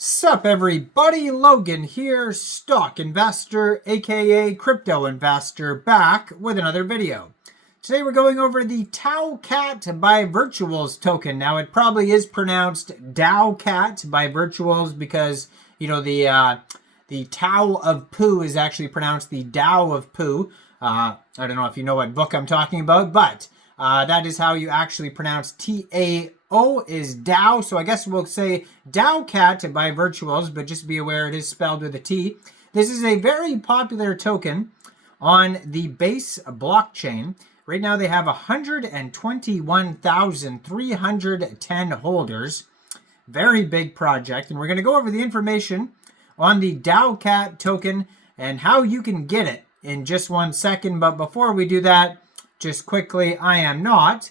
Sup everybody, Logan here, stock investor, aka crypto investor, back with another video. Today we're going over the Taocat by Virtuals token. Now it probably is pronounced Taocat by Virtuals because, you know, the Tao of Poo is actually pronounced the Tao of Poo. I don't know if you know what book I'm talking about, but that is how you actually pronounce T-A-O is Tao. So I guess we'll say Taocat by Virtuals, but just be aware it is spelled with a T. This is a very popular token on the Base blockchain. Right now they have 121,310 holders. Very big project. And we're going to go over the information on the Taocat token and how you can get it in just 1 second. But before we do that, just quickly, I am not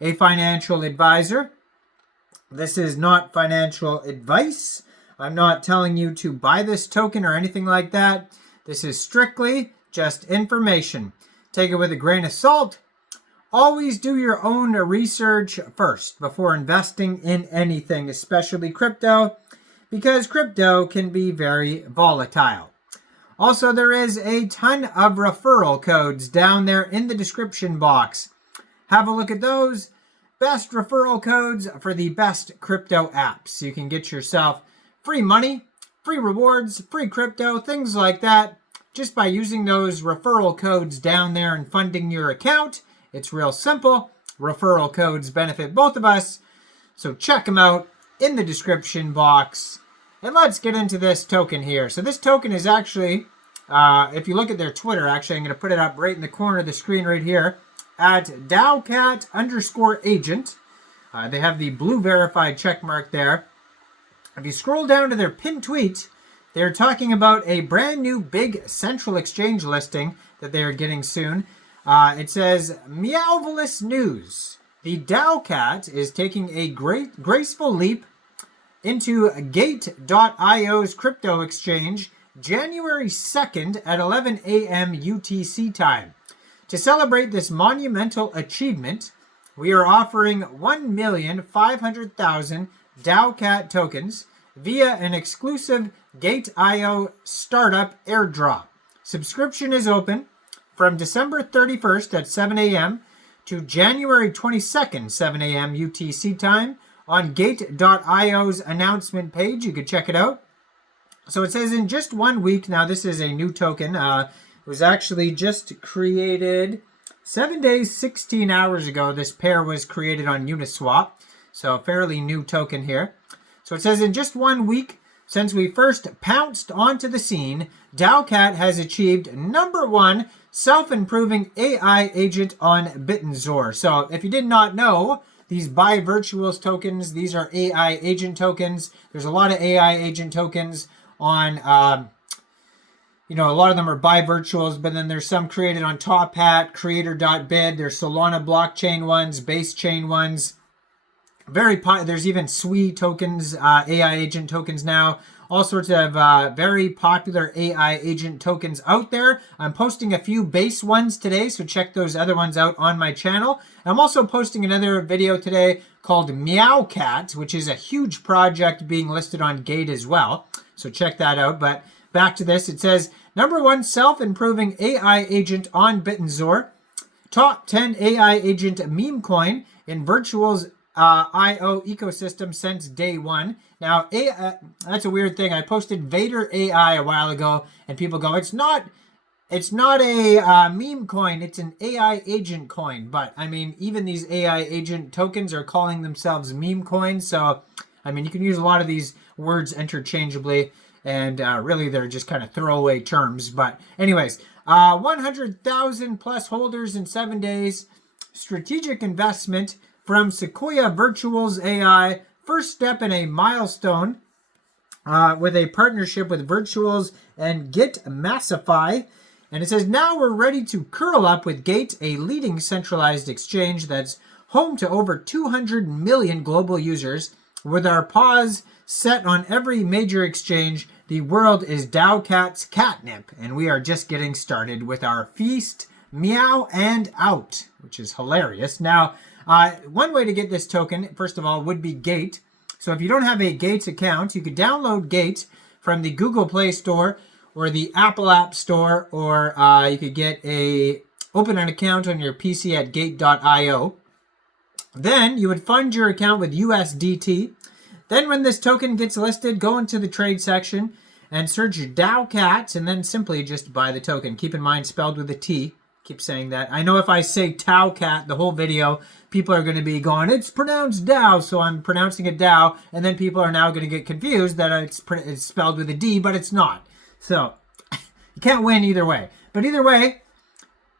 a financial advisor. This is not financial advice. I'm not telling you to buy this token or anything like that. This is strictly just information. Take it with a grain of salt. Always do your own research first before investing in anything, especially crypto, because crypto can be very volatile. Also, there is a ton of referral codes down there in the description box. Have a look at those. Best referral codes for the best crypto apps. You can get yourself free money, free rewards, free crypto, things like that, just by using those referral codes down there and funding your account. It's real simple. Referral codes benefit both of us. So check them out in the description box. And let's get into this token here. So this token is actually, if you look at their Twitter, actually I'm going to put it up right in the corner of the screen right here, at Taocat_agent. They have the blue verified check mark there. If you scroll down to their pinned tweet, they're talking about a brand new big central exchange listing that they are getting soon. It says, Meowvelous news. The Taocat is taking a graceful leap into Gate.io's crypto exchange January 2nd at 11 a.m. UTC time. To celebrate this monumental achievement, we are offering 1,500,000 Taocat tokens via an exclusive Gate.io startup airdrop. Subscription is open from December 31st at 7 a.m. to January 22nd, 7 a.m. UTC time on Gate.io's announcement page. You can check it out. So it says in just 1 week, now this is a new token. It was actually just created 7 days, 16 hours ago. This pair was created on Uniswap. So a fairly new token here. So it says in just 1 week, since we first pounced onto the scene, Taocat has achieved #1 self-improving AI agent on BitZor. So if you did not know, these by Virtuals tokens, these are AI agent tokens. There's a lot of AI agent tokens on, you know, a lot of them are by Virtuals, but then there's some created on Taocat, Creator.bid. There's Solana blockchain ones, base chain ones. There's even SWE tokens, AI agent tokens now. All sorts of very popular AI agent tokens out there. I'm posting a few base ones today, so check those other ones out on my channel. I'm also posting another video today called Meowcat, which is a huge project being listed on Gate as well. So check that out. But back to this, it says, #1 self-improving AI agent on BitZor. Top 10 AI agent Memecoin in Virtuals IO ecosystem since day one. Now, that's a weird thing. I posted Vader AI a while ago, and people go, it's not a meme coin, it's an AI agent coin. But, I mean, even these AI agent tokens are calling themselves meme coins. So, I mean, you can use a lot of these words interchangeably, and really they're just kind of throwaway terms. But anyways, 100,000 plus holders in 7 days. Strategic investment from Sequoia Virtuals AI. First step in a milestone with a partnership with Virtuals and Gitmassify. And it says, now we're ready to curl up with Gate, a leading centralized exchange that's home to over 200 million global users. With our paws set on every major exchange, the world is Taocat's catnip, and we are just getting started with our feast, meow, and out, which is hilarious. Now, one way to get this token, first of all, would be Gate. So if you don't have a Gates account, you could download Gates from the Google Play Store or the Apple App Store, or you could open an account on your PC at gate.io. Then you would fund your account with USDT. Then when this token gets listed, go into the trade section and search Taocat, and then simply just buy the token. Keep in mind, spelled with a T. Keep saying that. I know if I say Taocat the whole video, people are going to be going, it's pronounced Dow, so I'm pronouncing it Dow, and then people are now going to get confused that it's spelled with a D, but it's not. So you can't win either way. But either way,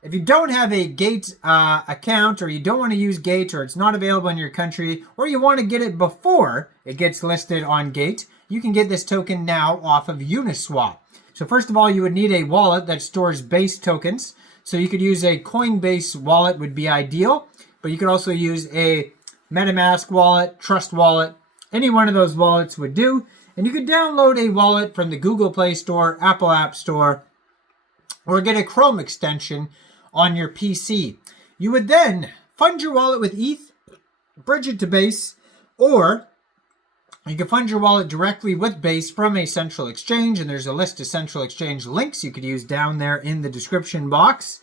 if you don't have a Gate account, or you don't want to use Gate, or it's not available in your country, or you want to get it before it gets listed on Gate, you can get this token now off of Uniswap. So first of all, you would need a wallet that stores base tokens. So you could use a Coinbase wallet would be ideal, but you could also use a MetaMask wallet, Trust wallet. Any one of those wallets would do. And you could download a wallet from the Google Play Store, Apple App Store, or get a Chrome extension on your PC. You would then fund your wallet with ETH, bridge it to Base, or you can fund your wallet directly with Base from a central exchange, and there's a list of central exchange links you could use down there in the description box.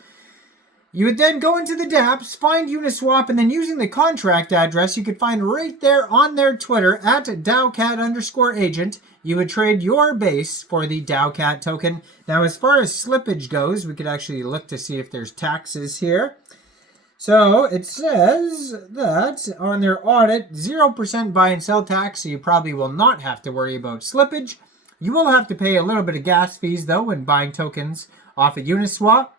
You would then go into the dApps, find Uniswap, and then using the contract address you could find right there on their Twitter at Taocat_agent, you would trade your Base for the Taocat token. Now, as far as slippage goes, we could actually look to see if there's taxes here. So it says that on their audit, 0% buy and sell tax, so you probably will not have to worry about slippage. You will have to pay a little bit of gas fees, though, when buying tokens off of Uniswap.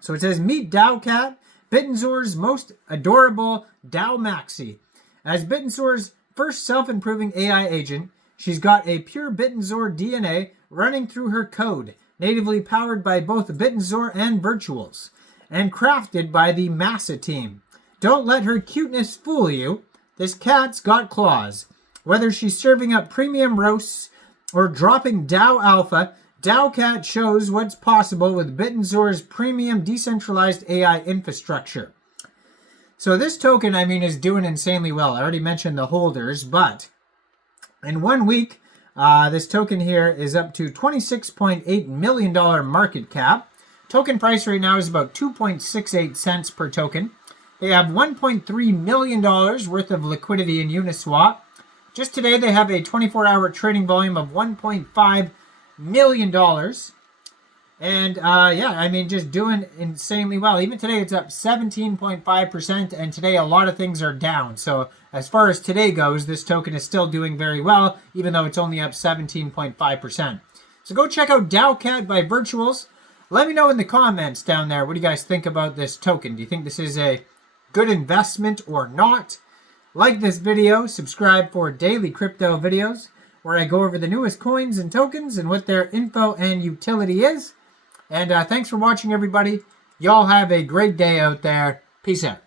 So it says, meet Taocat, Bittenzor's most adorable Dao Maxi. As Bittenzor's first self-improving AI agent, she's got a pure Bittenzor DNA running through her code, natively powered by both Bittenzor and Virtuals, and crafted by the Massa team. Don't let her cuteness fool you. This cat's got claws. Whether she's serving up premium roasts or dropping Dao Alpha, Taocat shows what's possible with Bittenzor's premium decentralized AI infrastructure. So this token, I mean, is doing insanely well. I already mentioned the holders, but in 1 week, this token here is up to $26.8 million market cap. Token price right now is about 2.68 cents per token. They have $1.3 million worth of liquidity in Uniswap. Just today, they have a 24-hour trading volume of $1.5 million. And yeah, I mean, just doing insanely well. Even today, it's up 17.5%, and today a lot of things are down. So as far as today goes, this token is still doing very well, even though it's only up 17.5%. So go check out Taocat by Virtuals. Let me know in the comments down there, what do you guys think about this token? Do you think this is a good investment or not? Like this video, subscribe for daily crypto videos, where I go over the newest coins and tokens and what their info and utility is. And thanks for watching, everybody. Y'all have a great day out there. Peace out.